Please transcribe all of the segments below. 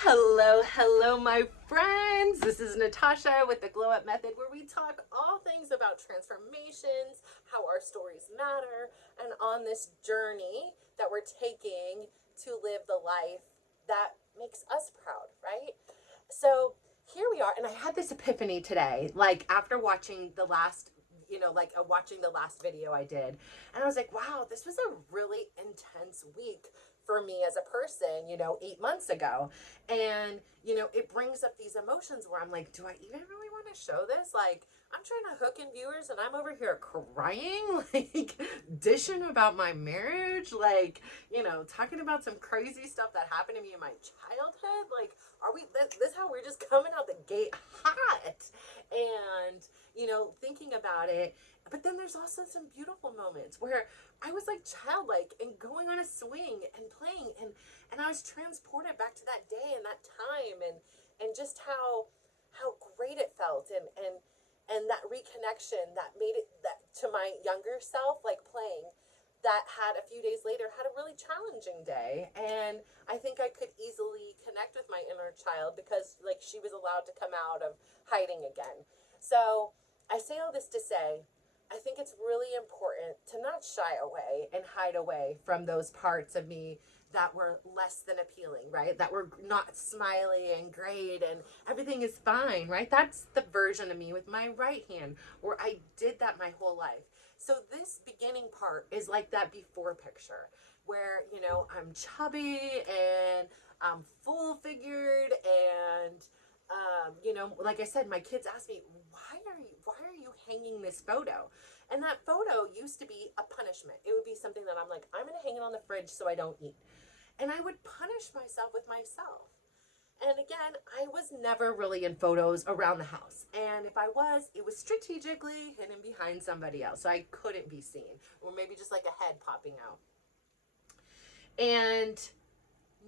Hello, my friends. This is Natasha with the Glow Up Method, where we talk all things about transformations, how our stories matter, and on this journey that we're taking to live the life that makes us proud, right? So here we are, and I had this epiphany today, like after watching the last watching the last video I did. And I was like, wow, this was a really intense week for me as a person, 8 months ago. And, it brings up these emotions where I'm like, do I even really want to show this? Like, I'm trying to hook in viewers and I'm over here crying, like dishing about my marriage, like, talking about some crazy stuff that happened to me in my childhood. Like, are we, this how we're just coming out the gate hot? And, thinking about it. But then there's also some beautiful moments where I was like childlike and going on a swing and playing, and I was transported back to that day and that time, and just how great it felt, and that reconnection that made it that to my younger self, like playing, that had a few days later had a really challenging day. And I think I could easily connect with my inner child because like she was allowed to come out of hiding again. So I say all this to say, I think it's really important to not shy away and hide away from those parts of me that were less than appealing, right? That were not smiley and great and everything is fine, right? That's the version of me with my right hand where I did that my whole life. So this beginning part is like that before picture where, I'm chubby and I'm full figured and like I said, my kids ask me, why are you hanging this photo? And that photo used to be a punishment. It would be something that I'm like, I'm gonna hang it on the fridge so I don't eat. And I would punish myself with myself. And again, I was never really in photos around the house. And if I was, it was strategically hidden behind somebody else. So I couldn't be seen. Or maybe just like a head popping out. And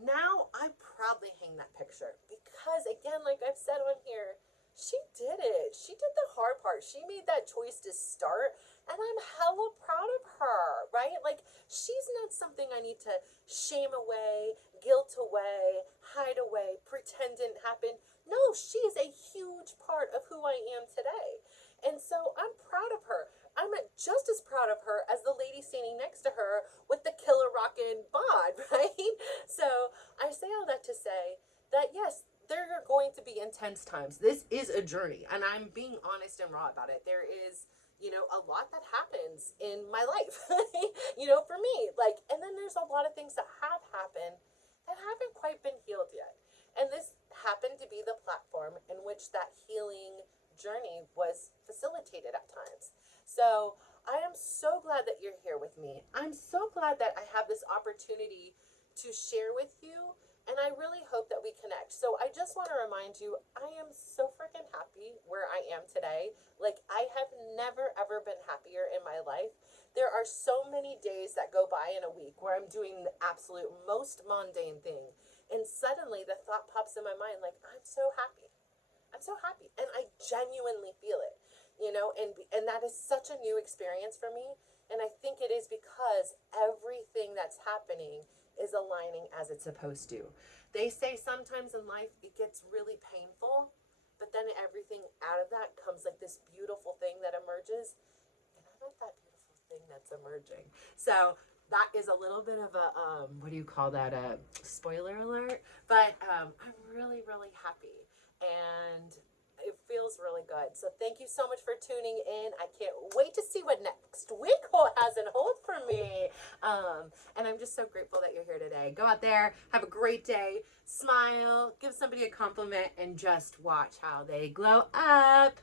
now I proudly hang that picture because, again, like I've said on here, she did it. She did the hard part. She made that choice to start, and I'm hella proud of her, right? Like, she's not something I need to shame away, guilt away, hide away, pretend didn't happen. No, she is a huge part of who I am today. And so I'm proud of her. I'm just as proud of her as the lady standing next to her with the killer rockin' bod, right? So I say all that to say that yes, there are going to be intense times. This is a journey, and I'm being honest and raw about it. There is, a lot that happens in my life, for me. Like, and then there's a lot of things that have happened that haven't quite been healed yet. And this happened to be the platform in which that healing journey was facilitated at times. So I am so glad that you're here with me. I'm so glad that I have this opportunity to share with you, and I really hope that we connect. So I just want to remind you, I am so freaking happy where I am today. Like, I have never ever been happier in my life. There are so many days that go by in a week where I'm doing the absolute most mundane thing, and suddenly the thought pops in my mind, like, I'm so happy. I'm so happy, and I genuinely feel it, and that is such a new experience for me. And I think it is because everything that's happening is aligning as it's supposed to. They say sometimes in life it gets really painful, but then everything out of that comes like this beautiful thing that emerges. And I like that beautiful thing that's emerging. So that is a little bit of a what do you call that? A spoiler alert. But I'm really, really happy, and it feels really good. So thank you so much for tuning in. I can't wait to see what next week has in hold for me. And I'm just so grateful that you're here today. Go out there, have a great day, smile, give somebody a compliment, and just watch how they glow up.